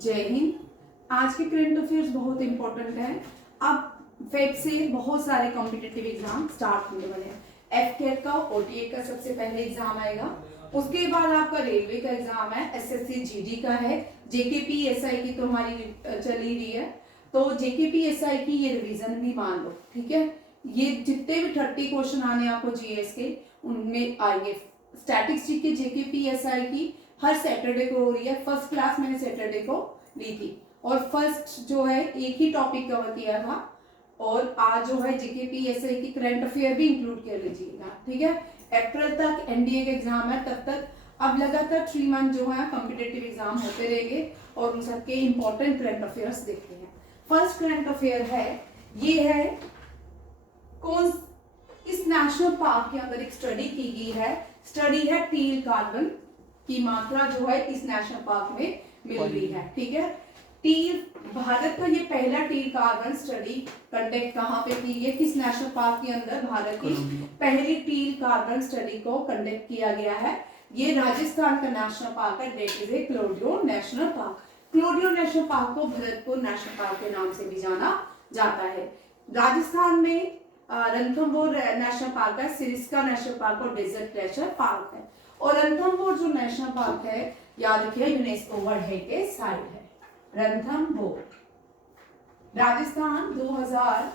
जय हिंद। आज के करंट अफेयर्स बहुत इंपॉर्टेंट है। अब फेब से बहुत सारे कॉम्पिटिटिव एग्जाम स्टार्ट होने वाले हैं। एफकेट का, ओटीए का सबसे पहले एग्जाम आएगा। उसके बाद आपका रेलवे का एग्जाम है, एसएससी जीडी का है, जेकेपीएसआई की तो हमारी चल ही रही है, तो जेकेपीएसआई की ये रिवीजन भी मान लो, ठीक है। ये जितने भी 30 क्वेश्चन आने आपको जीएस के उनमें आएंगे। स्टैटिस्टिक्स के जेकेपीएसआई की हर सैटरडे को हो रही है। फर्स्ट क्लास मैंने सैटरडे को ली थी और फर्स्ट जो है एक ही टॉपिक कवर किया था, और आज जो है जेकेपीएसआई की करंट अफेयर भी इंक्लूड कर लीजिएगा, ठीक है। अप्रैल तक एनडीए का एग्जाम है, तब तक अब लगातार 3 मंथ जो है कॉम्पिटेटिव एग्जाम होते रहेंगे और उन सबके इंपॉर्टेंट करंट अफेयर्स देखते हैं। फर्स्ट करंट अफेयर है, ये है कौन इस नेशनल पार्क के अंदर एक स्टडी की गई है। स्टडी है टील कार्बन की मात्रा जो है इस नेशनल पार्क में मिल रही है, ठीक है। टील भारत का ये पहला टील कार्बन स्टडी कंडक्ट कहाँ पे की है, किस नेशनल पार्क के अंदर भारत की पहली टील कार्बन स्टडी को कंडक्ट किया गया है। ये राजस्थान का नेशनल पार्क है, that is a Keoladeo national park. Keoladeo national park को भरतपुर नेशनल पार्क के नाम से भी जाना जाता है। राजस्थान में रणथंभौर नेशनल पार्क है, सिरिस्का नेशनल पार्क और डेजर्ट नेशनल पार्क है। और रणथंभौर जो नेशनल पार्क है, याद रखिए यूनेस्को वर्ल्ड हेरिटेज साइट है। रणथंभौर राजस्थान 2000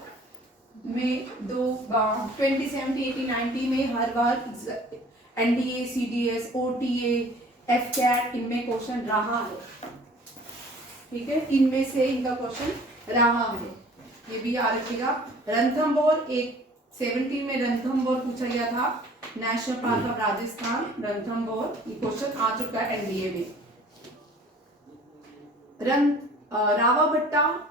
में 2070, 80, 90 में हर बार एनडीए, सीडीएस, ओटीए, एफकैट इनमें क्वेश्चन रहा है, ठीक है। इनमें से इनका क्वेश्चन रहा है, ये भी याद रखिएगा। रणथंभौर एक 70 में रणथंभौर पूछा गया था, national park of Rajasthan Ranthambore, ये क्वेश्चन आ चुका है एनडीए में।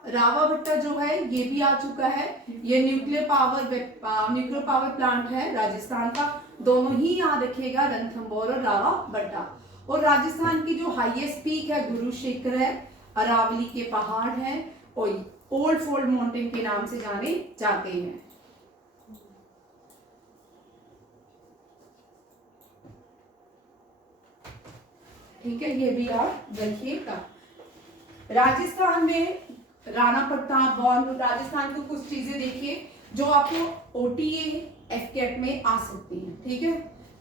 रावाभट्टा जो है ये भी आ चुका है। ये न्यूक्लियर पावर प्लांट है राजस्थान का। दोनों ही याद रखिएगा, रणथंभौर और रावाभट्टा। और राजस्थान की जो हाईएस्ट पीक है गुरुशेखर है, अरावली के पहाड़ है और ओल्ड फोल्ड माउंटेन के नाम से जाने जाते हैं। ठीक है, ये भी याद रखिएगा। राजस्थान में राणा प्रताप, राजस्थान को कुछ चीजें देखिए जो आपको ओटीए एफकेट में आ सकती हैं, ठीक है।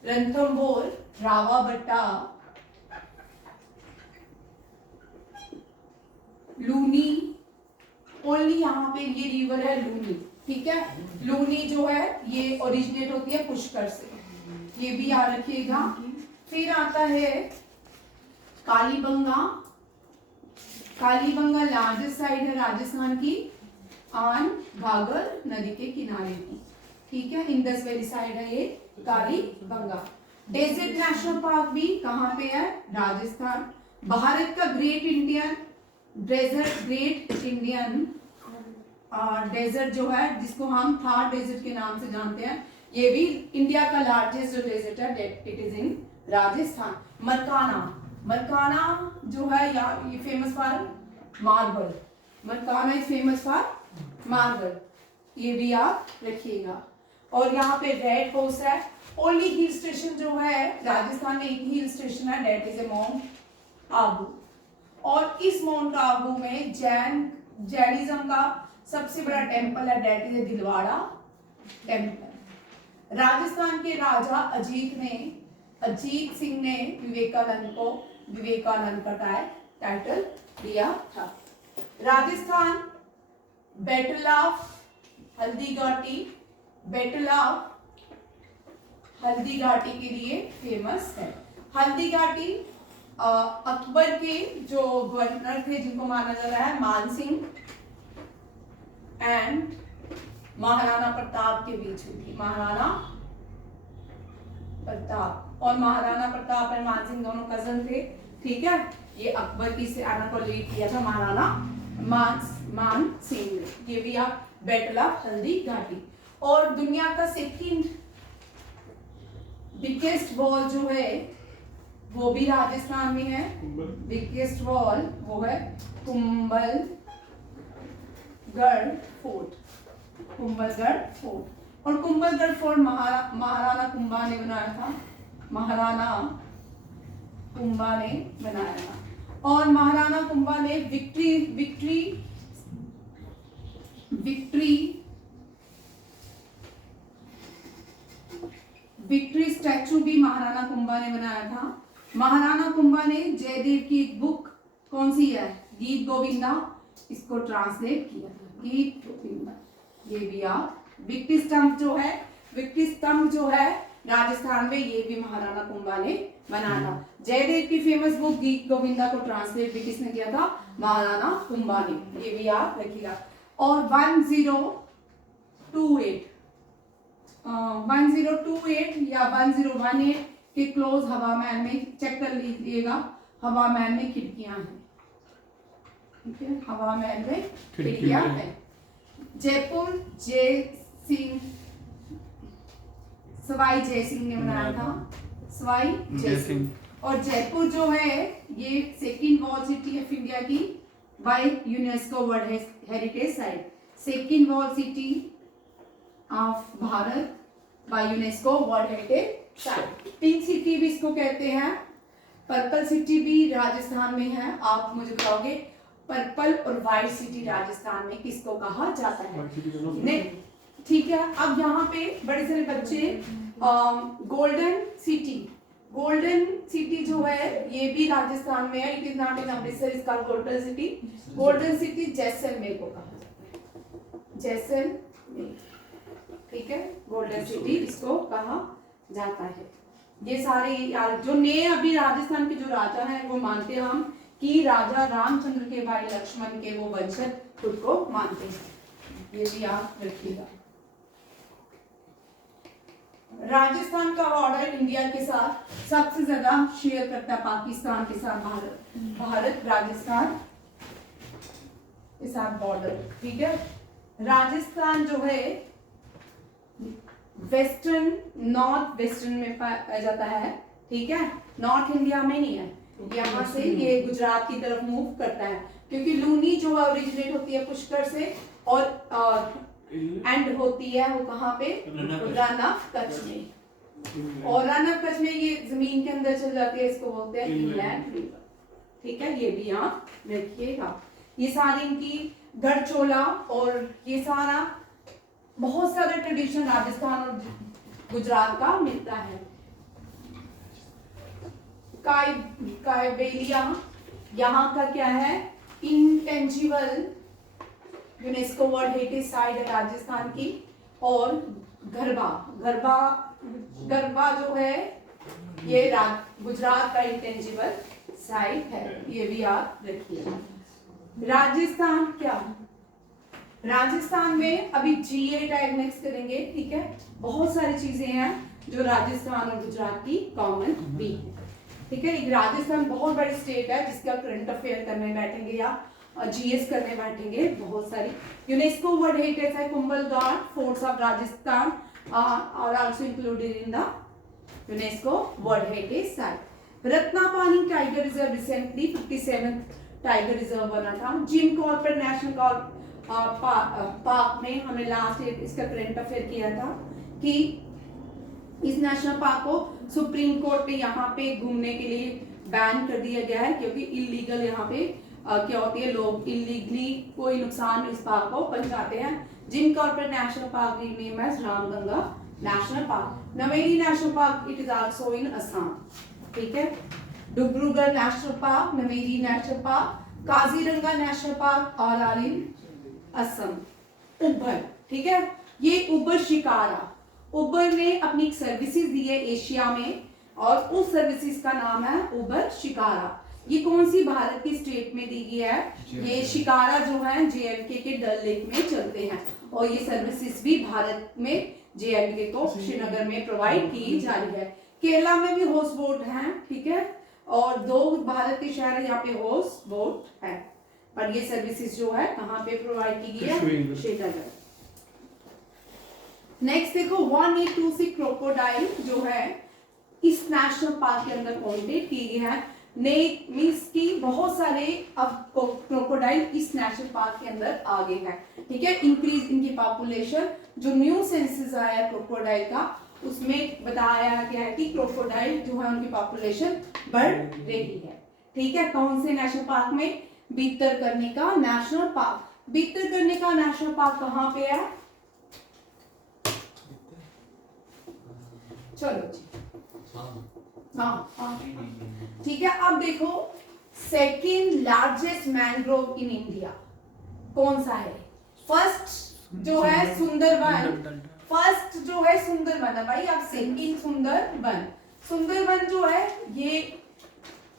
रणथंभौर, रावाभट्टा, लूनी, ओनली यहाँ पे ये रिवर है लूनी, ठीक है। लूनी जो है ये ओरिजिनेट होती है पुष्कर से, ये भी याद रखिएगा। फिर आता है कालीबंगा। कालीबंगा लार्जेस्ट साइट है राजस्थान की, आन घाघर नदी के किनारे की, ठीक है। इंडस वैली साइड है ये कालीबंगा। डेजर्ट नेशनल पार्क भी कहाँ पे है, राजस्थान। भारत का ग्रेट इंडियन डेजर्ट जो है, जिसको हम थार डेजर्ट के नाम से जानते हैं, ये भी इंडिया का लार्जेस्ट जो डेजर्ट है, it is in Rajasthan. Makrana जो है ये famous for marble. Makrana is famous for marble, ये भी आप रखिएगा। और यहाँ पे रेड हाउस है। ओनली हिल स्टेशन जो है राजस्थान में, एक ही हिल स्टेशन है, that is a Mount Abu. और इस माउंट आबू में जैनिज्म का सबसे बड़ा टेंपल है, that is a Dilwara temple. Rajasthan के राजा अजीत सिंह ने विवेकानंद को विवेकानंद का टाइटल दिया था। राजस्थान बैटल ऑफ हल्दीघाटी के लिए फेमस है। हल्दीघाटी अकबर के जो गवर्नर थे, जिनको माना जा रहा है मानसिंह एंड महाराणा प्रताप के बीच हुई थी। महाराणा प्रताप और मानसिंह दोनों कजन थे, ठीक है। ये अकबर की सेना को लीड किया था महाराणा मानसिंह ने। ये भी आप बैटल ऑफ हल्दीघाटी। और दुनिया का सेकंड बिगेस्ट वॉल जो है वो भी राजस्थान में है। बिगेस्ट वॉल वो है कुंभलगढ़ फोर्ट। और कुंभलगढ़ फोर्ट महाराणा कुंभा ने बनाया था। और महाराणा कुंभा ने विक्ट्री स्टैचू भी महाराणा कुंभा ने बनाया था। महाराणा कुंभा ने जयदेव की एक बुक कौन सी है, गीत गोविंदा, इसको ट्रांसलेट किया था, गीत गोविंदा। ये भी आप विक्ट्री स्तंभ जो है राजस्थान में, ये भी महाराणा कुंभा ने बनाया था। जयदेव की फेमस बुक गीत गोविंदा को ट्रांसलेट भी किसने किया था, महाराणा कुंभा ने, ये भी आप रखिएगा। और 1028 या 1018 के क्लोज हवामहल में चेक कर लीजिएगा, हवामहल में खिड़कियां हैं, ठीक है, हवामहल में खिड़कियां हैं। जयपुर सवाई जय सिंह ने बनाया था, सवाई जय सिंह। और जयपुर जो है ये second wall city of India की by UNESCO World Heritage Site, second wall city of Bharat by UNESCO World Heritage Site. Pink city भी इसको कहते हैं, पर्पल सिटी भी राजस्थान में है। आप मुझे बताओगे पर्पल और व्हाइट सिटी राजस्थान में किसको कहा जाता है, नहीं, ठीक है। अब यहाँ पे बड़े सारे बच्चे गोल्डन सिटी जो है ये भी राजस्थान में है, it is not in Amritsar, इसका गोल्डन सिटी जैसलमेर को कहा जाता है, जैसलमेर, ठीक है, गोल्डन सिटी इसको कहा जाता है। ये सारे जो नए अभी राजस्थान के जो राजा हैं वो मानते हैं हम कि राजा रामचंद्र के भाई लक्ष्मण के वो वंशज खुद को मानते हैं, ये भी आप रखिएगा। राजस्थान का बॉर्डर इंडिया के साथ सबसे ज्यादा शेयर करता है पाकिस्तान के साथ भारत राजस्थान के साथ बॉर्डर, ठीक है। राजस्थान जो है नॉर्थ वेस्टर्न में पाया जाता है, ठीक है, नॉर्थ इंडिया में नहीं है। यहाँ से ये गुजरात की तरफ मूव करता है, क्योंकि लूनी जो ओरिजिनेट होती है पुष्कर से और एंड होती है वो कहाँ पे, रन ऑफ कच्छ में, और रन ऑफ कच्छ में ये जमीन के अंदर चल जाती है, इसको बोलते हैं इनलैंड रिवर, ठीक है, ये भी आप रखिएगा। ये सारी इनकी गढ़चोला और ये सारा बहुत सारा ट्रेडिशन राजस्थान और गुजरात का मिलता है। कायबेलिया यहाँ का क्या है, intangible UNESCO World Heritage site है राजस्थान की। और गरबा जो है ये गुजरात का इंटेंजिबल साइट है, ये भी आप रखिए। राजस्थान में अभी जीए टैग नेक्स्ट करेंगे, ठीक है। बहुत सारी चीजें हैं जो राजस्थान और गुजरात की कॉमन भी है, ठीक है। एक राजस्थान बहुत बड़ी स्टेट है जिसका करंट अफेयर करने बैठेंगे या जीएस करने बैठेंगे, बहुत सारी। यूनेस्को वर्ल्ड हेरिटेज है Kumbhalgarh forts of Rajasthan are also included in the UNESCO World Heritage Site. Ratapani tiger reserve recently 57th tiger reserve बना था। जिम कॉर्बेट नेशनल पार्क में हमने लास्ट इसका करंट अफेयर किया था कि इस नेशनल पार्क को सुप्रीम कोर्ट ने यहाँ पे घूमने के लिए बैन कर दिया गया है, क्योंकि इलीगल यहाँ पे क्या होती है, लोग इलीगली कोई नुकसान इस पार्क को पहुंचाते हैं। Jim Corbett national park name as Ramganga national park. Nameri national park it is also in Assam, ठीक है। Dibrugarh national park, Nameri national park, Kaziranga national park और आर इन असम। उबर, ठीक है, ये उबर शिकारा, उबर ने अपनी सर्विसेज दी है एशिया में और उस सर्विसेज का नाम है उबर शिकारा। ये कौन सी भारत की स्टेट में दी गई है, ये शिकारा जो है जेएंडके के डल लेक में चलते हैं और ये सर्विसेज भी भारत में जेएंडके को श्रीनगर में प्रोवाइड की जा रही है। केरला में भी हाउस बोट है, ठीक है, और 2 भारत के शहर यहाँ पे हाउस बोट है, पर ये सर्विसेज जो है कहाँ पे प्रोवाइड की गई है, श्रीनगर। नेक्स्ट देखो 1826 क्रोकोडाइल जो है इस नेशनल पार्क के अंदर काउंटेड की गई है। मीन्स की बहुत सारे अब क्रोकोडाइल इस नेशनल पार्क के अंदर आ गए हैं, ठीक है। इंक्रीज इनकी पॉपुलेशन, जो न्यू सेंसस आया क्रोकोडाइल का उसमें बताया गया है कि क्रोकोडाइल जो है उनकी पॉपुलेशन बढ़ रही है, ठीक है, कौन से नेशनल पार्क में? Bhitarkanika national park. Bhitarkanika national park कहाँ पे है? चलो जी, हाँ, ठीक है। अब देखो, second largest mangrove in India कौन सा है? फर्स्ट जो है सुंदरबन, फर्स्ट जो है सुंदरबन है भाई। अब सेकेंड सुंदरबन, सुंदरबन जो है ये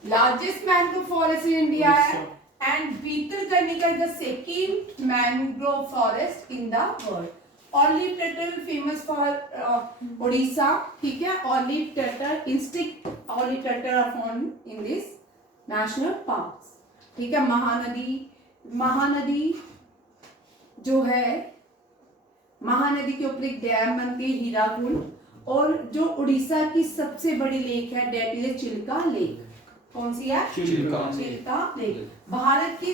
largest mangrove forest in India है, and Bhitarkanika is the second mangrove forest in the world. Olive turtle famous for Odisha, ठीक है। Olive turtle, instinct olive turtle are found in this national parks, ठीक है। महानदी जो है, महानदी के ऊपर एक डैम बनती है हीराकुंड, और जो उड़ीसा की सबसे बड़ी लेक है डेट इज चिल्का लेक। कौन सी है? चिल्का लेक। भारत की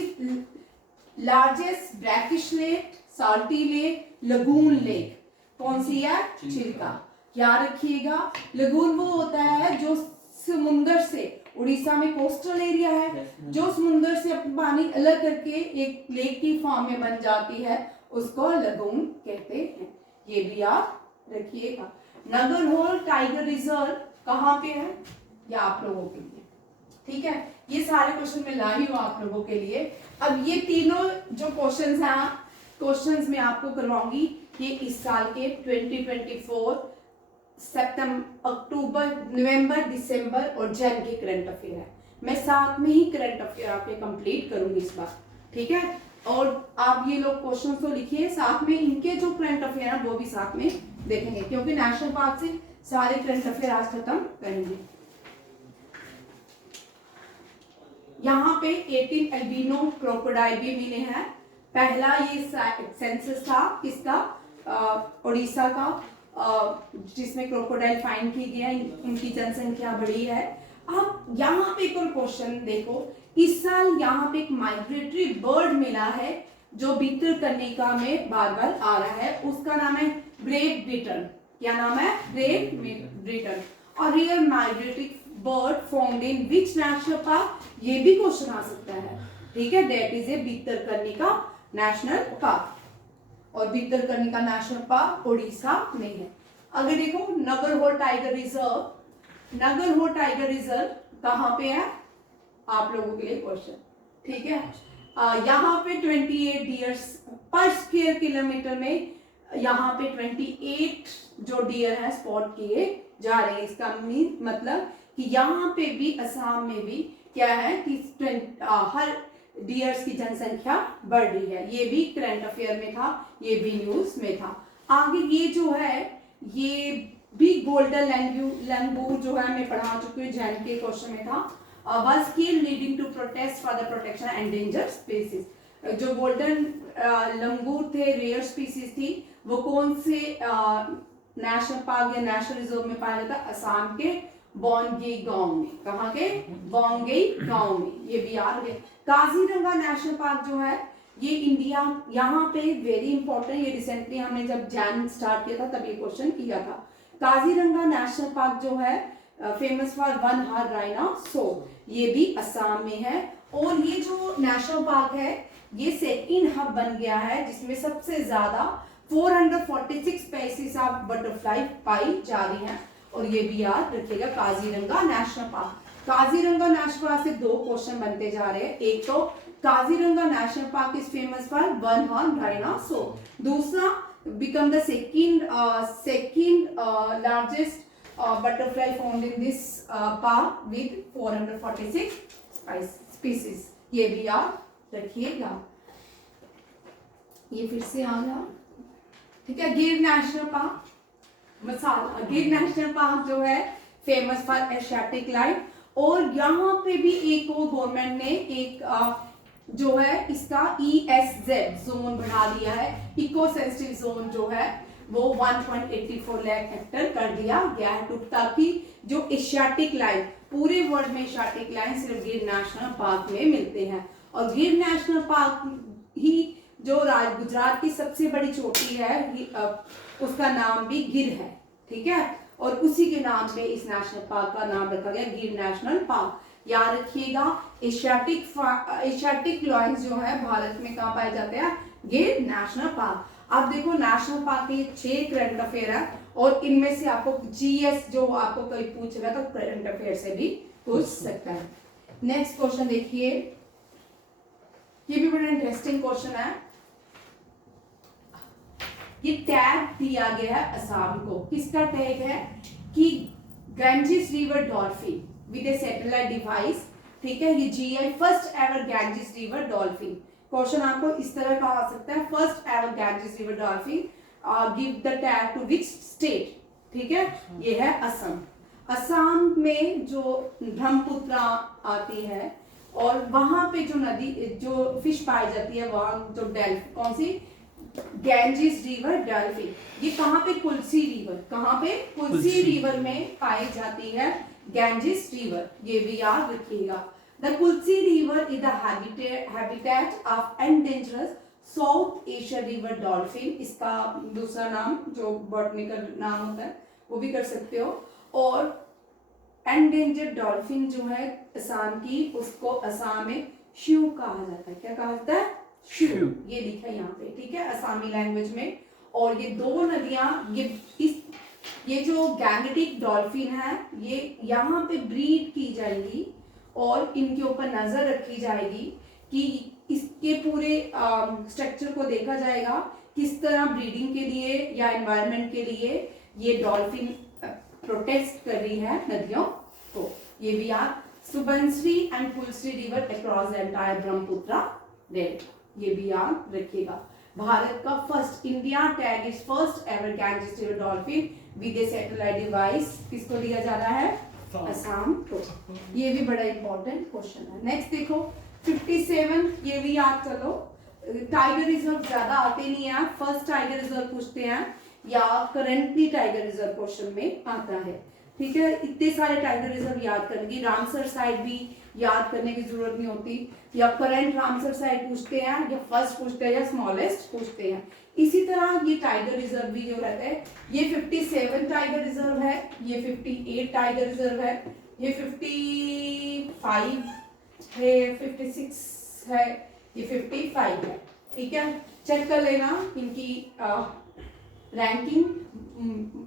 largest brackish lake, salty lake, lagoon lake कौन सी है? चिल्का। याद रखिएगा, लगून वो होता है जो समुंदर से, उड़ीसा में कोस्टल एरिया है, जो समुंदर से अपना पानी अलग करके एक लेक की फॉर्म में बन जाती है, उसको लगून कहते हैं। ये भी याद रखिएगा। नागरहोल टाइगर रिजर्व कहाँ पे है? ये आप लोगों के लिए, ठीक है। ये सारे क्वेश्चन मैं लाई हूँ आप लोगों के लिए। अब ये तीनों जो क्वेश्चंस हैं, क्वेश्चंस मैं आपको करवाऊंगी, ये इस साल के 2024 सितंबर, अक्टूबर, नवंबर, दिसंबर और जन के करंट अफेयर है। मैं साथ में ही करंट अफेयर आपके कंप्लीट करूंगी इस बार, ठीक है। और आप ये लोग क्वेश्चन तो लिखिए, साथ में इनके जो करंट अफेयर है वो भी साथ में देखेंगे, क्योंकि नेशनल पार्क से सारे करंट अफेयर आज खत्म करेंगे। यहाँ पे 18 एल्बिनो क्रोकोडाइल भी मिले हैं। पहला ये सेंसस था किसका? उड़ीसा का, जिसमें क्रोकोडाइल फाइंड की गया, इनकी जनसंख्या बढ़ी है। अब यहाँ पे एक और क्वेश्चन देखो, इस साल यहाँ पे एक माइग्रेटरी बर्ड मिला है जो भितरकनिका में बार बार आ रहा है, उसका नाम है ग्रेट ब्रिटन। क्या नाम है? Great Britain. और real migratory bird found in which national park? ये भी क्वेश्चन आ सकता है, ठीक है। That is a Bhitarkanika national park, और भितरकनिका नेशनल पार्क उड़ीसा में है। अगर देखो Nagarhole tiger reserve, Nagarhole tiger reserve कहाँ पे है? आप लोगों के लिए क्वेश्चन, ठीक है। यहाँ पे 28 डियर्स पर स्क्वायर किलोमीटर में, यहाँ पे 28 जो डियर है स्पॉट किए जा रहे हैं। इसका मतलब कि यहाँ पे भी, असम में भी क्या है कि हर डियर्स की जनसंख्या बढ़ रही है। ये भी करंट अफेयर में था, ये भी न्यूज में था। आगे ये जो है, ये भी गोल्डन लंगूर जो है मैं पढ़ा चुकी हूँ, जैन के क्वेश्चन में था। was killed leading to protest for the protection of endangered species। जो गोल्डन लंगूर थे, रेयर स्पीसीज थी, वो कौन से नेशनल पार्क या नेशनल रिजर्व में पाया जाता? असम के बोंगई गांव में। कहाँ के? बोंगई गांव में। ये भी याद है। काजीरंगा नेशनल पार्क जो है ये इंडिया, यहाँ पे वेरी इंपॉर्टेंट, ये रिसेंटली हमने जब जैन स्टार्ट किया था तब ये क्वेश्चन किया था। काजीरंगा नेशनल पार्क जो है famous for one horn rhinoceros, ये भी असम में है। और ये जो नेशनल पार्क है ये सेकंड हब बन गया है, जिसमें सबसे ज्यादा 446 स्पीसीज ऑफ बटरफ्लाई पाई जा रही हैं। और ये भी याद रखिएगा, Kaziranga national park. Kaziranga national park से दो क्वेश्चन बनते जा रहे हैं। एक तो Kaziranga national park is famous for one horn rhinoceros, दूसरा become the second largest butterfly found in this park with 446 species। ये भी याद रखिएगा। ये फिर से आ गया, ठीक है। गिर नेशनल पार्क, गिर नेशनल पार्क जो है फेमस फॉर एशियाटिक लाइफ। और यहाँ पे भी एक और गवर्नमेंट ने एक जो है इसका ESZ जोन बढ़ा दिया है, इको सेंसिटिव जोन जो है वो 1.84 लाख हेक्टर कर दिया गया है, ताकि जो एशियाटिक लाइन, पूरे वर्ल्ड में एशियाटिक लाइन सिर्फ गिर नेशनल पार्क में मिलते हैं। और गिर नेशनल पार्क ही जो गुजरात की सबसे बड़ी चोटी है, उसका नाम भी गिर है, ठीक है। और उसी के नाम पे इस नेशनल पार्क का नाम रखा गया गिर नेशनल पार्क। याद रखिएगा। एशियाटिक लॉयंस जो है भारत में कहाँ पाए जाते हैं, ये नेशनल पार्क। अब देखो नेशनल पार्क के 6 करंट अफेयर है और इनमें से आपको जीएस जो आपको कोई पूछेगा तो करंट अफेयर से भी पूछ सकता है। नेक्स्ट क्वेश्चन देखिए, ये भी बड़ा इंटरेस्टिंग क्वेश्चन है। ये टैग दिया गया है असम को, किसका टैग है कि Ganges river dolphin with a satellite device, ठीक है। ये GI first ever Ganges river dolphin. Question आपको इस तरह का आ सकता है, first ever Ganges river dolphin give the tag to which state, ठीक है। ये है असम। असम में जो ब्रह्मपुत्र आती है और वहां पे जो नदी जो फिश पाई जाती है वहां जो डेल्फिन, कौन सी, गैंजेस रिवर डॉल्फिन। ये कहाँ पे, कुल्सी रिवर, कहाँ पे, कुल्सी रिवर में पाई जाती है गैंजेस रिवर, ये भी याद रखिएगा। The Kulsi river is the habitat of endangered South Asia river dolphin. इसका दूसरा नाम जो बॉटनिकल नाम होता है वो भी कर सकते हो। और एंडेंजर्ड डॉल्फिन जो है असम की, उसको असम में शिव कहा जाता है। क्या कहा जाता है, शिव। ये लिखा है यहाँ पे, ठीक है, असमी लैंग्वेज में। और ये दो नदियां, ये जो गैंगटिक डॉल्फिन है ये यहाँ पे ब्रीड की जाएगी और इनके ऊपर नजर रखी जाएगी कि इसके पूरे स्ट्रक्चर को देखा जाएगा किस तरह ब्रीडिंग के लिए या एनवायरनमेंट के लिए ये डॉल्फिन प्रोटेक्ट कर रही है नदियों को। ये भी याद, Subansiri and Kulsi river across the entire Brahmaputra delta, ये भी याद रखिएगा। भारत का first India tag is first ever Ganges river dolphin with a satellite device, किसको दिया जा रहा है, असम को। ये भी बड़ा इंपॉर्टेंट क्वेश्चन है। नेक्स्ट देखो 57, ये भी याद चलो। टाइगर रिजर्व ज्यादा आते नहीं है, फर्स्ट टाइगर रिजर्व पूछते हैं या करंटली टाइगर रिजर्व क्वेश्चन में आता है, ठीक है। इतने सारे टाइगर रिजर्व याद करने की, रामसर साइट भी याद करने की जरूरत नहीं होती, या करंट रामसर साइट पूछते हैं या फर्स्ट पूछते हैं या स्मॉलेस्ट पूछते हैं। इसी तरह ये टाइगर रिजर्व भी जो रहता है, ये 57 टाइगर रिजर्व है, ये 58 टाइगर रिजर्व है, ये 55 है, 56 है, ये 55 है, ठीक है। चेक कर लेना इनकी रैंकिंग,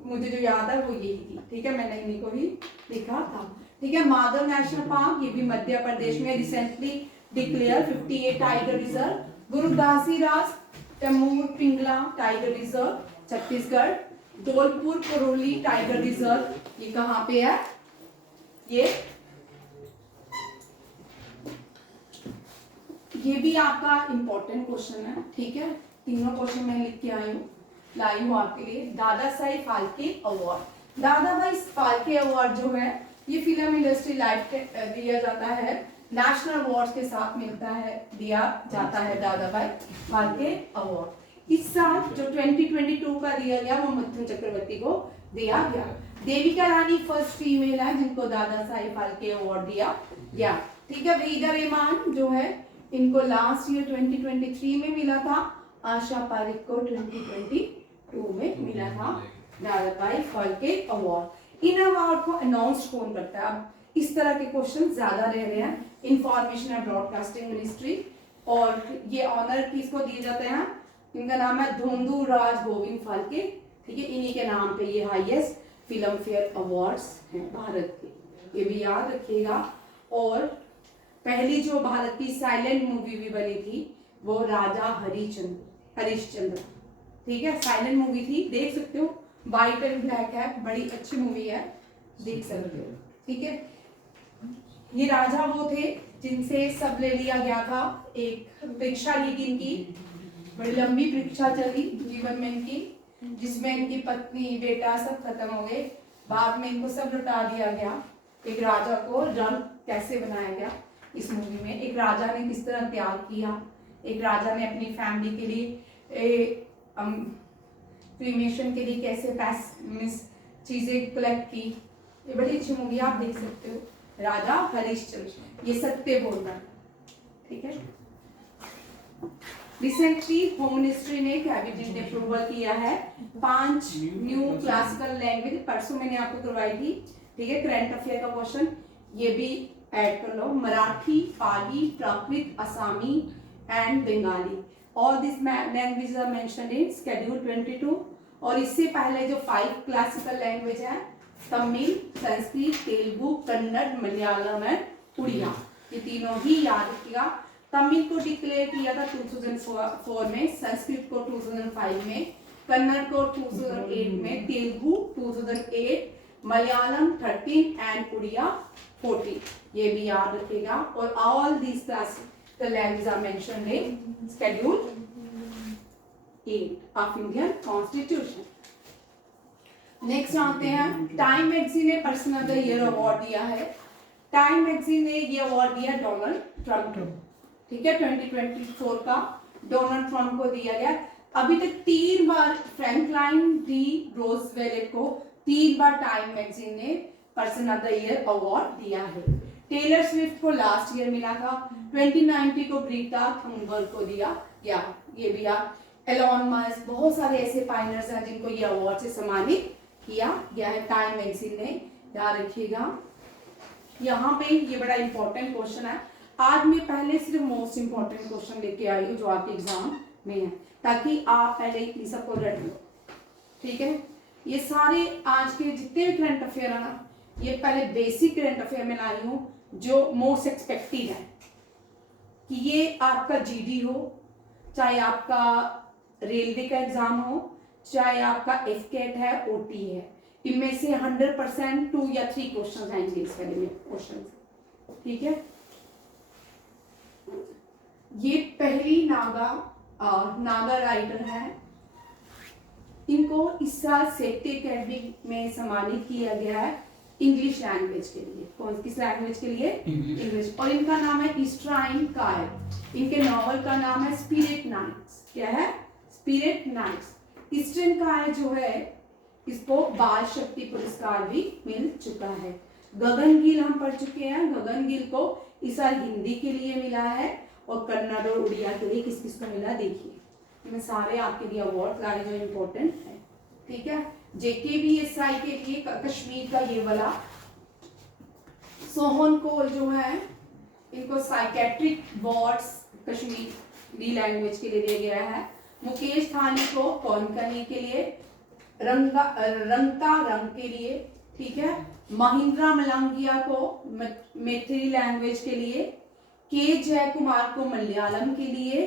मुझे जो याद है वो यही थी, ठीक है, मैंने इन्हीं को भी लिखा था, ठीक है। माधव नेशनल पार्क, ये भी मध्य प्रदेश में recently declare 58 tiger reserve. Guru Ghasidas Tamor Pingla tiger reserve Chhattisgarh. Dholpur Karauli tiger reserve, ये कहाँ पे है, ये भी आपका इंपॉर्टेंट क्वेश्चन है, ठीक है। तीनों क्वेश्चन मैं लिख के आई हूँ, लाई हूँ आपके लिए। दादा साहेब फाल्के अवार्ड, दादा भाई फाल्के अवार्ड जो है ये फिल्म इंडस्ट्री लाइफ दिया जाता है, नेशनल अवार्ड के साथ मिलता है, दिया जाता है दादा भाई फाल्के अवार्ड। इस साल जो 2022 का दिया गया वो मिथुन चक्रवर्ती को दिया गया। देविका रानी फर्स्ट फीमेल है जिनको दादा साहेब फाल्के अवार्ड दिया गया, ठीक है। वहीदा रहमान जो है इनको लास्ट ईयर 2023 में मिला था, आशा पारिक को 2022 में मिला था दादा भाई फाल्के अवार्ड। इन अवार्ड को अनाउंस कौन करता है, अब इस तरह के क्वेश्चन ज्यादा रह रहे हैं। इंफॉर्मेशन एंड ब्रॉडकास्टिंग मिनिस्ट्री, और ये ऑनर किसको दिए जाते हैं, इनका नाम है धोंदू राज गोविंद फाल्के, ठीक है। इन्हीं के नाम पे ये हाईएस्ट फिल्म फेयर अवार्ड्स हैं भारत के, ये भी याद रखिएगा। और पहली जो भारत की साइलेंट मूवी भी बनी थी वो राजा हरिश्चंद्र, ठीक है, साइलेंट मूवी थी, देख सकते हो, वाइट एंड ब्लैक है, बड़ी अच्छी मूवी है, देख सकते हो, ठीक है। ये राजा वो थे जिनसे सब ले लिया गया था, एक परीक्षा ली थी इनकी, बड़ी लंबी परीक्षा चली जीवन में इनकी, जिसमें इनकी पत्नी बेटा सब खत्म हो गए, बाद में इनको सब लुटा दिया गया। एक राजा को रंग कैसे बनाया गया इस मूवी में, एक राजा ने किस तरह त्याग किया, एक राजा ने अपनी फैमिली के लिए क्रीमेशन के लिए कैसे चीजें कलेक्ट की, ये बड़ी अच्छी मूवी आप देख सकते हो, राजा हरिश्चंद्र, ये सत्य बोल रहा है, ठीक है। रिसेंटली होम मिनिस्ट्री ने कैबिनेट ने अप्रूवल किया है 5 न्यू क्लासिकल लैंग्वेज, परसों मैंने आपको करवाई थी, ठीक है, करंट अफेयर का क्वेश्चन, ये भी ऐड कर लो, Marathi, Pali, Prakrit, Assamese and Bengali. All this languages are mentioned in schedule 22। और इससे पहले जो 5 क्लासिकल लैंग्वेज है, तमिल, संस्कृत, तेलुगु, कन्नड़, मलयालम एंड उड़िया, ये तीनों ही याद रखिएगा। तमिल को डिक्लेयर किया था 2004 में, संस्कृत को 2005 में, कन्नड़ को 2008 में, तेलुगु 2008, मलयालम 13 एंड उड़िया 14, ये भी याद रखेगा। और all these classical language are mentioned in schedule 8 of Indian constitution. Next आते हैं, टाइम मैगजीन ने person of the year award दिया है। टाइम मैगजीन ने ये अवार्ड दिया डोनाल्ड ट्रंप को, ठीक है, 2024 का डोनाल्ड ट्रंप को दिया गया। अभी तक 3 बार फ्रैंकलिन डी रोजवेल्ट को 3 बार टाइम मैगजीन ने person of the year award दिया है। टेलर स्विफ्ट को लास्ट ईयर मिला था, 2019 को ग्रेटा थनबर्ग को दिया गया, ये भी याद। एलॉन मस्क, बहुत सारे ऐसे पायनियर्स हैं जिनको ये अवार्ड से सम्मानित किया गया है टाइम मैगजीन ने, याद रखिएगा। यहाँ पे ये बड़ा इंपॉर्टेंट क्वेश्चन है, आज मैं पहले सिर्फ मोस्ट इंपॉर्टेंट क्वेश्चन लेके आई हूँ जो आपके एग्जाम में है, ताकि आप पहले इन सबको रट लो, ठीक है। ये सारे आज के जितने भी करंट अफेयर है ना, ये पहले बेसिक करंट अफेयर में लाई हूँ जो मोस्ट एक्सपेक्टेड है, कि ये आपका जीडी हो, चाहे आपका रेलवे का एग्जाम हो, चाहे आपका एफकेट है, ओटी है, इनमें से 100% 2 या 3 क्वेश्चन आएंगे इस वाले में क्वेश्चन, ठीक है। ये पहली नागा राइटर है, इनको इस साल सेफ्टी अकेडमी में सम्मानित किया गया है इंग्लिश लैंग्वेज के लिए। कौन किस लैंग्वेज के लिए? इंग्लिश। और इनका नाम है इस्ट्राइन काय। इनके नॉवल का नाम है स्पिरिट नाइट्स। क्या है? Spirit nights. इस्ट्राइन काय जो है, इसको बाल शक्ति पुरस्कार भी मिल चुका है। गगन गिल हम पढ़ चुके हैं, गगन गिल को इस साल हिंदी के लिए मिला है, और कन्नड़ और उड़िया के लिए किस किस को मिला देखिए। मैं सारे आपके लिए अवार्ड लाए जो इम्पोर्टेंट है, ठीक है। JKBSI के लिए कश्मीर का ये वाला, सोहन को जो है इनको साइकेट्रिक वार्ड्स कश्मीरी लैंग्वेज के लिए दिया गया है। मुकेश थानी को कोंकणी के लिए, रंगता रंग के लिए, ठीक है। महिंद्रा मलंगिया को मैथिली लैंग्वेज के लिए, के जय कुमार को मलयालम के लिए,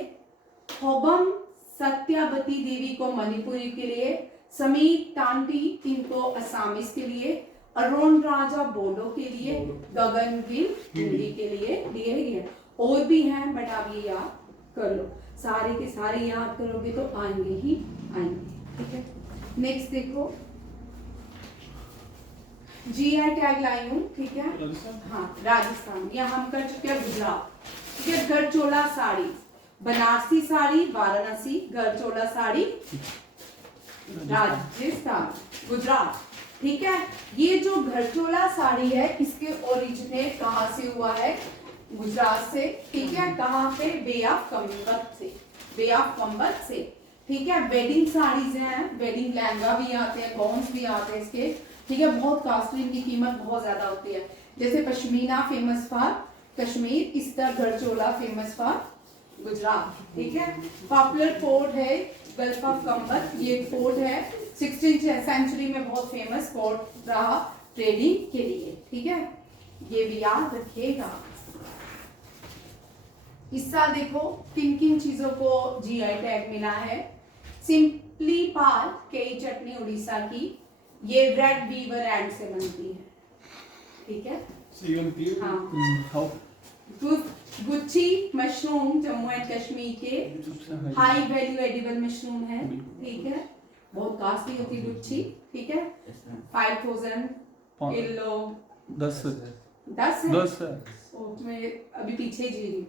होबम सत्यावती देवी को मणिपुरी के लिए, समीर टांटी इनको असामीज के लिए, अरुण राजा बोडो के लिए, गगन गिल हिंदी के लिए दिए गए। और भी हैं बट आप ये याद कर लो, सारे के सारे याद करोगे तो आएंगे ही आएंगे, ठीक है। नेक्स्ट देखो, GI टैग लाई हूँ, ठीक है। हाँ, राजस्थान, यह हम कर चुके हैं। गुजरात, ठीक है। गढ़चोला साड़ी, बनारसी साड़ी वाराणसी, गढ़चोला साड़ी राजस्थान, गुजरात, ठीक है। ये जो गढ़चोला साड़ी है, इसके ओरिजिनेट कहाँ से हुआ है? गुजरात से, ठीक है। कहाँ पे? बे ऑफ कम्बत से, बे ऑफ कम्बत से, ठीक है। वेडिंग साड़ीज हैं, वेडिंग लहंगा भी आते हैं, गाउन्स भी आते हैं इसके, ठीक है। बहुत कॉस्टली, इनकी कीमत बहुत ज्यादा होती है। जैसे पश्मीना फेमस फॉर कश्मीर, इस तरह गढ़चोला फेमस फॉर गुजरात, ठीक है। पॉपुलर फोर्ट है गल्फ ऑफ कम्बत, ये फोर्ट है 16th सेंचुरी में बहुत फेमस फोर्ट रहा ट्रेडिंग के लिए, ठीक है। ये भी याद रखिएगा। इस साल देखो किन किन चीजों को GI टैग मिला है। सिंपली पाल केई चटनी उड़ीसा की, ये रेड वीवर एंड से बनती है, ठीक है। हाँ। Gucci mushroom Jammu and Kashmir के हाई वैल्यू एडिबल मशरूम है, ठीक है। बहुत कॉस्टली होती है गुच्ची, ठीक है। 5000 किलो, 10 है। मैं अभी पीछे जी रही हूँ,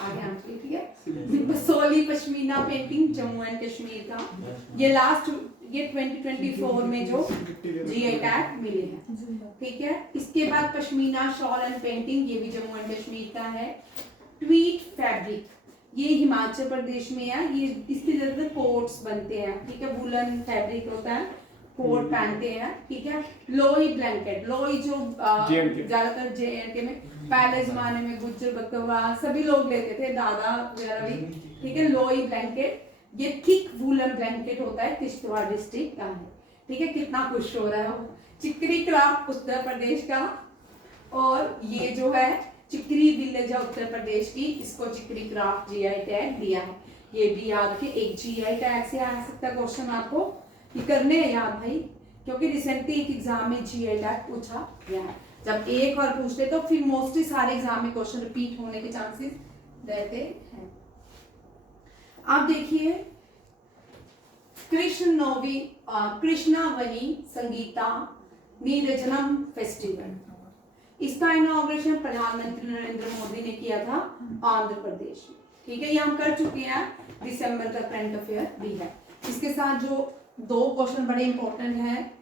आगे हम, ठीक है। सोली पश्मीना पेंटिंग जम्मू एंड कश्मीर का, ये लास्ट, ये 2024 में जो GI टैग मिले हैं, ठीक है। इसके बाद पश्मीना शॉल एंड पेंटिंग, ये भी जम्मू एंड कश्मीर का है। ट्वीट फैब्रिक, ये हिमाचल प्रदेश में है, ये इसके ज्यादातर कोट्स बनते हैं, ठीक है। वुलन फैब्रिक होता है, कोट पहनते हैं, ठीक है। लोई ब्लैंकेट, लोई जो ज्यादातर JNK में पहले जमाने में गुज्जर बकरवाल सभी लोग लेते थे, दादा वगैरह भी, ठीक है। लोई ब्लैंकेट ये थिक वूलन ब्लैंकेट होता है, किश्तवाड़ डिस्ट्रिक्ट का है, ठीक है। कितना खुश हो रहा है वो। चिकरी क्राफ्ट उत्तर प्रदेश का, और ये जो है चिकरी विलेज है उत्तर प्रदेश की, इसको चिकरी क्राफ्ट GI टैग दिया है। ये भी याद रखिए, एक GI टैग से आ सकता है क्वेश्चन आपको, ये करने हैं याद भाई, क्योंकि रिसेंटली एक एग्जाम में GI टैग पूछा गया है। जब एक बार पूछते तो फिर मोस्टली सारे एग्जाम में क्वेश्चन रिपीट होने के चांसेस रहते हैं। आप देखिए कृष्णावनी संगीता नीरजनम फेस्टिवल, इसका इनॉग्रेशन प्रधानमंत्री नरेंद्र मोदी ने किया था आंध्र प्रदेश में, ठीक है। ये हम कर चुके हैं, दिसंबर का करंट अफेयर भी है। इसके साथ जो दो क्वेश्चन बड़े इंपॉर्टेंट हैं,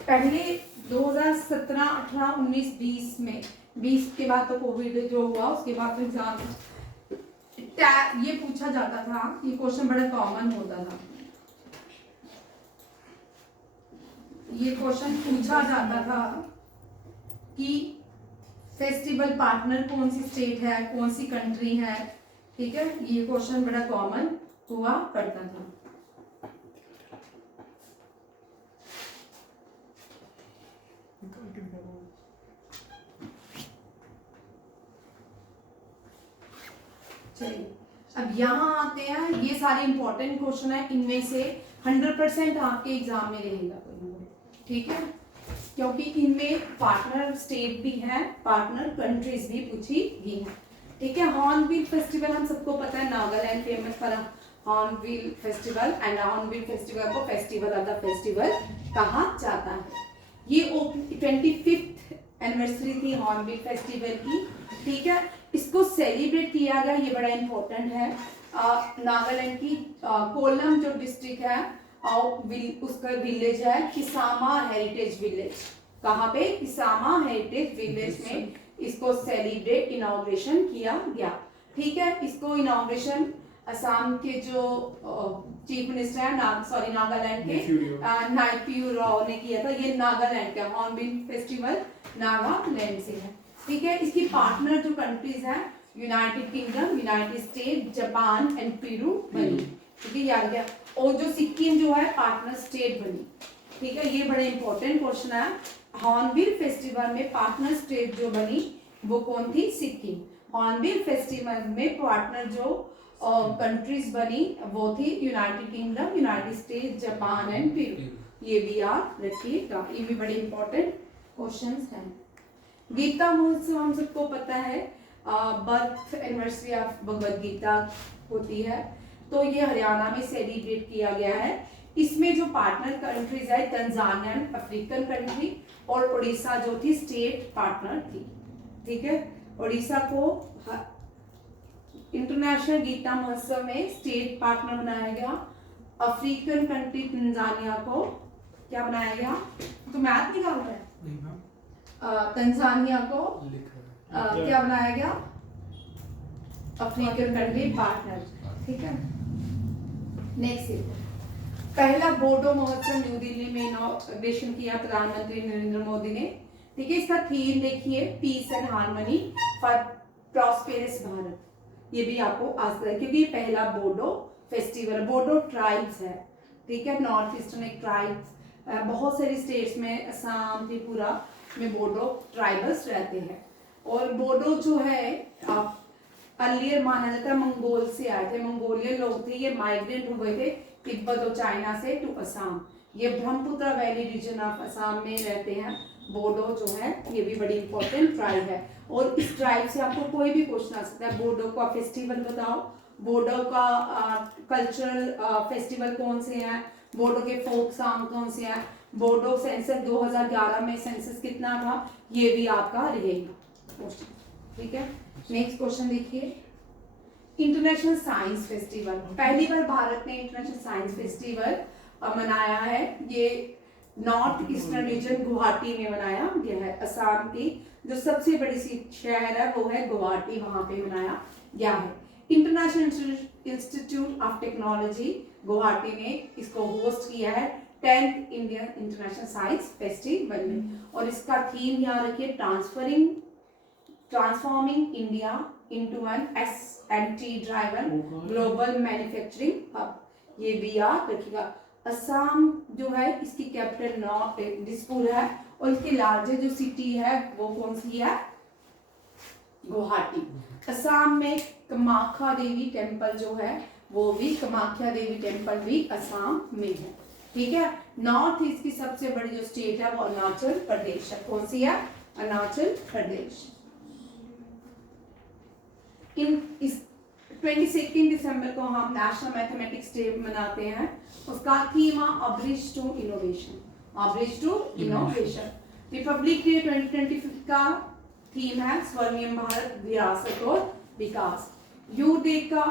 पहले 2017, 18, 19, 20 में, 20 के बाद तो कोविड जो हुआ उसके बाद तो एग्जाम ये पूछा जाता था, ये क्वेश्चन बड़ा कॉमन होता था, ये क्वेश्चन पूछा जाता था कि फेस्टिवल पार्टनर कौन सी स्टेट है, कौन सी कंट्री है, ठीक है। ये क्वेश्चन बड़ा कॉमन हुआ करता था। चलिए अब यहाँ आते हैं, ये सारे इंपॉर्टेंट क्वेश्चन है, इनमें से 100% आपके एग्जाम में रहेगा, ठीक है, क्योंकि इनमें पार्टनर स्टेट भी है, पार्टनर कंट्रीज भी पूछी गई है, ठीक है। हॉर्नबिल फेस्टिवल हम सबको पता है, Nagaland famous for hornbill festival, and hornbill festival को फेस्टिवल ऑफ द फेस्टिवल कहा जाता है। ये 25th एनिवर्सरी थी हॉर्नबिल फेस्टिवल की, ठीक है। इसको सेलिब्रेट किया गया, ये बड़ा इंपॉर्टेंट है, नागालैंड की कोलम जो डिस्ट्रिक्ट है और उसका विलेज है किसामा हेरिटेज विलेज, कहाँ पे, किसामा हेरिटेज विलेज में इसको सेलिब्रेट इनॉग्रेशन किया गया, ठीक है। इसको इनॉग्रेशन असम के जो चीफ मिनिस्टर है नागालैंड के नाइपियू राव ने किया था। ये नागालैंड का हॉर्नबिल फेस्टिवल नागालैंड से है, ठीक है। इसकी पार्टनर जो कंट्रीज हैं, United kingdom, United state, Japan and Peru बनी, ठीक है, याद गया। और जो सिक्किम जो है पार्टनर स्टेट बनी, ठीक है। ये बड़े इंपॉर्टेंट क्वेश्चन है। हॉर्नबिल फेस्टिवल में पार्टनर स्टेट जो बनी वो कौन थी, सिक्किम। हॉर्नबिल फेस्टिवल में पार्टनर जो कंट्रीज बनी वो थी United kingdom, United state, Japan and Peru. ये भी याद रखिएगा, ये भी बड़े इंपॉर्टेंट क्वेश्चंस हैं। गीता महोत्सव हम सबको पता है, birth anniversary of Bhagavad Gita होती है, तो ये हरियाणा में सेलिब्रेट किया गया है। इसमें जो पार्टनर कंट्रीज है, तंजानिया अफ्रीकन कंट्री और उड़ीसा जो थी स्टेट पार्टनर थी, ठीक है। उड़ीसा को इंटरनेशनल गीता महोत्सव में स्टेट पार्टनर बनाया गया। अफ्रीकन कंट्री तंजानिया को क्या बनाया गया, तो मैथ निकाल रहा है, तंजानिया को क्या बनाया गया, अफ्रीकन कंट्री पार्टनर, ठीक है। नेक्स्ट, पहला बोडो महोत्सव न्यू दिल्ली में इनॉग्रेशन किया प्रधानमंत्री नरेंद्र मोदी ने, ठीक है। इसका थीम देखिए, peace and harmony for prosperous Bharat. ये भी आपको आज है क्योंकि ये पहला बोडो फेस्टिवल, बोडो ट्राइब्स है, ठीक है, नॉर्थ ईस्टर्न एक ट्राइब्स, बहुत सारी स्टेट्स में, असम, त्रिपुरा में बोडो ट्राइबल्स रहते हैं। और बोडो जो है अर्लियर माना जाता है मंगोल से आए थे, मंगोलियन लोग थे, ये माइग्रेंट हुए थे तिब्बत और चाइना से टू असम। ये Brahmaputra valley region of Assam में रहते हैं। बोडो जो है ये भी बड़ी इंपॉर्टेंट ट्राइब है, और इस ट्राइब से आपको कोई भी क्वेश्चन आ सकता है। बोडो का फेस्टिवल बताओ, बोडो का कल्चरल फेस्टिवल कौन से हैं, बोडो के फोक सॉन्ग कौन से हैं, बोडो सेंसस 2011 में सेंसस कितना था, ये भी आपका रहेगा क्वेश्चन, ठीक है। नेक्स्ट क्वेश्चन देखिए, इंटरनेशनल साइंस फेस्टिवल, पहली बार भारत ने इंटरनेशनल साइंस फेस्टिवल मनाया है। ये नॉर्थ ईस्टर्न रीजन गुवाहाटी में मनाया गया है। असम की जो सबसे बड़ी शहर है वो है गुवाहाटी, वहां पे मनाया गया है। International institute of technology Guwahati ने इसको होस्ट किया है। 10th Indian international science festival में। और इसका थीम यहाँ रखिए, transforming India into an S N T driven global manufacturing hub, ये भी याद रखिएगा। असम जो है इसकी कैपिटल नॉर्थ दिसपुर है, और इसकी लार्जेस्ट जो सिटी है वो कौन सी है, गुवाहाटी। असम में कामाख्या देवी टेम्पल जो है वो भी, कामाख्या देवी टेम्पल भी असम में है, ठीक है। नॉर्थ ईस्ट की सबसे बड़ी जो स्टेट है वो अरुणाचल प्रदेश है। कौन सी है, अरुणाचल प्रदेश। इस 22 दिसंबर को हम नेशनल मैथमेटिक्स डे मनाते हैं। उसका थीम है a bridge to innovation, a bridge to innovation. Republic day 2025 का थीम है स्वर्णिम भारत विरासत और विकास। यूथ डे का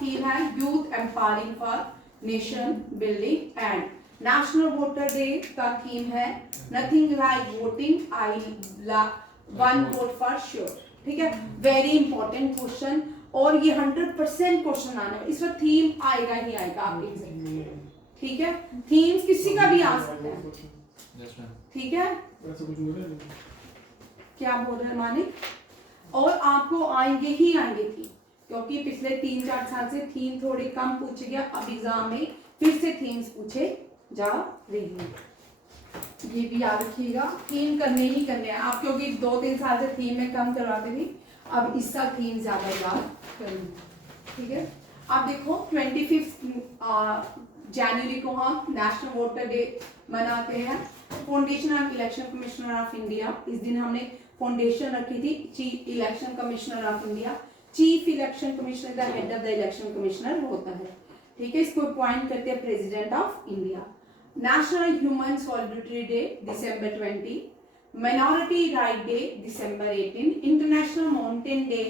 थीम है youth empowering for nation building. And national voter day का थीम है nothing like voting, I one vote for sure, ठीक है। वेरी इंपॉर्टेंट क्वेश्चन, और ये 100% क्वेश्चन आने वाला, इसका थीम आएगा ही आएगा आपके एग्जाम, ठीक है। थीम किसी का भी आ सकता है, ठीक है। क्या बोल रहे हैं मानिक, और आपको आएंगे ही आएंगे थीम, क्योंकि पिछले 3-4 साल से थीम थोड़ी कम पूछे गया, अब एग्जाम में फिर से थीम्स पूछे जा रही है, ये भी याद रखिएगा। थीम करने ही करने हैं आप, क्योंकि 2-3 साल से थीम में कम करवाते थे, अब इसका थीम ज्यादा याद करना, ठीक है। आप देखो 25 जनवरी को हम नेशनल वोटर डे मनाते हैं। Foundation of election commissioner of India, इस दिन हमने फाउंडेशन रखी थी chief election commissioner of India. Chief election commissioner का head of the election commissioner होता है, ठीक है। इसको अपॉइंट करते हैं president of India. National human solidarity day December 20, minority right day December 18, international mountain day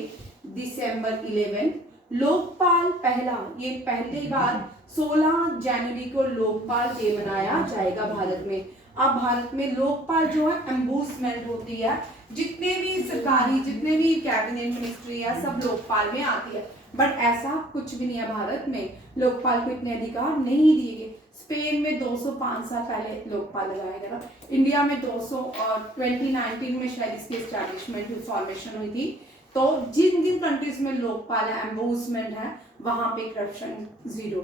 December 11, Lokpal पहला, ये पहली बार 16 जनवरी को लोकपाल डे मनाया जाएगा भारत में। अब भारत में लोकपाल जो है एम्बूसमेंट होती है, जितने भी सरकारी जितने भी कैबिनेट मिनिस्ट्री है सब लोकपाल में आती है, बट ऐसा कुछ भी नहीं है भारत में, लोकपाल को इतने अधिकार नहीं दिए गए। स्पेन में 205 साल पहले लोकपाल लगाया गया था, इंडिया में 200 और 2019 में शायद इसकी एस्टैब्लिशमेंट फॉर्मेशन हुई थी। तो जिन जिन कंट्रीज में लोकपाल है, एम्बूसमेंट है, वहां पे करप्शन जीरो,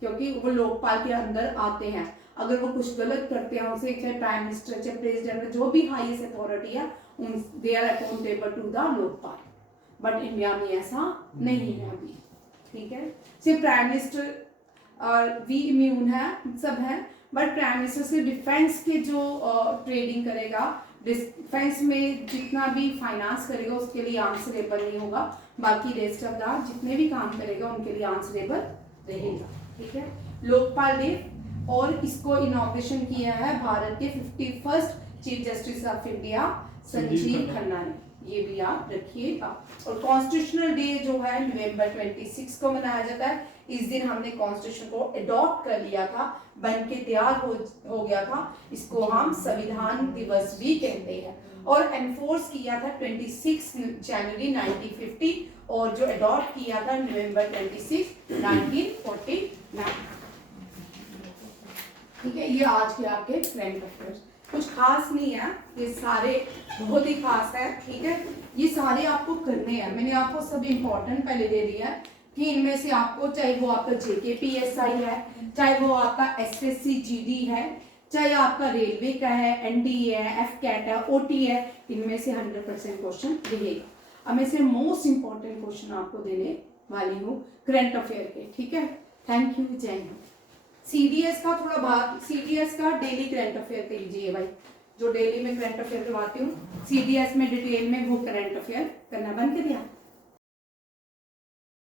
क्योंकि वो लोकपाल के अंदर आते हैं। अगर वो कुछ गलत करते हैं उसे चाहे प्राइम मिनिस्टर चाहे प्रेसिडेंट जो भी हाईएस्ट अथॉरिटी है they are accountable to the Lokpal, but India में ऐसा नहीं है अभी, ठीक है। सिर्फ प्राइम मिनिस्टर और भी इम्यून है, सब है, बट प्राइम मिनिस्टर से डिफेंस के जो ट्रेडिंग करेगा, डिफेंस में जितना भी फाइनेंस करेगा उसके लिए आंसरेबल नहीं होगा, बाकी रेस्ट ऑफ द जितने भी काम करेगा उनके लिए आंसरेबल रहेगा, ठीक है। लोकपाल डे, और इसको इनॉग्रेशन किया है भारत के 51st chief justice of India Sanjeev Khanna ने, ये भी याद रखिएगा। और कॉन्स्टिट्यूशनल डे जो है November 26 को मनाया जाता है। इस दिन हमने कॉन्स्टिट्यूशन को अडॉप्ट कर लिया था, बन के तैयार हो गया था, इसको हम संविधान दिवस भी कहते हैं। और एनफोर्स किया था 26 जनवरी 1950, और जो अडॉप्ट किया था November 26, 1949, ठीक है। ये आज के आपके करंट अफेयर्स, कुछ खास नहीं है, ये सारे बहुत ही खास है, ठीक है। ये सारे आपको करने हैं, मैंने आपको सब इम्पोर्टेंट पहले दे दिया है कि इनमें से आपको, चाहे वो आपका JKPSI है, चाहे वो आपका SSC GD है, चाहे आपका रेलवे का है, NDA है, FCAT है, OT है, इनमें से 100% क्वेश्चन रहेगा। अब मैं से मोस्ट इंपॉर्टेंट क्वेश्चन आपको देने वाली हूँ करंट अफेयर के, ठीक है। थैंक यू, जय हिंद। CDS का थोड़ा भाग, CDS का डेली करंट अफेयर कीजिए भाई, जो डेली में करंट अफेयर करवाती हूँ CDS में डिटेल में वो करंट अफेयर करना बंद कर दिया।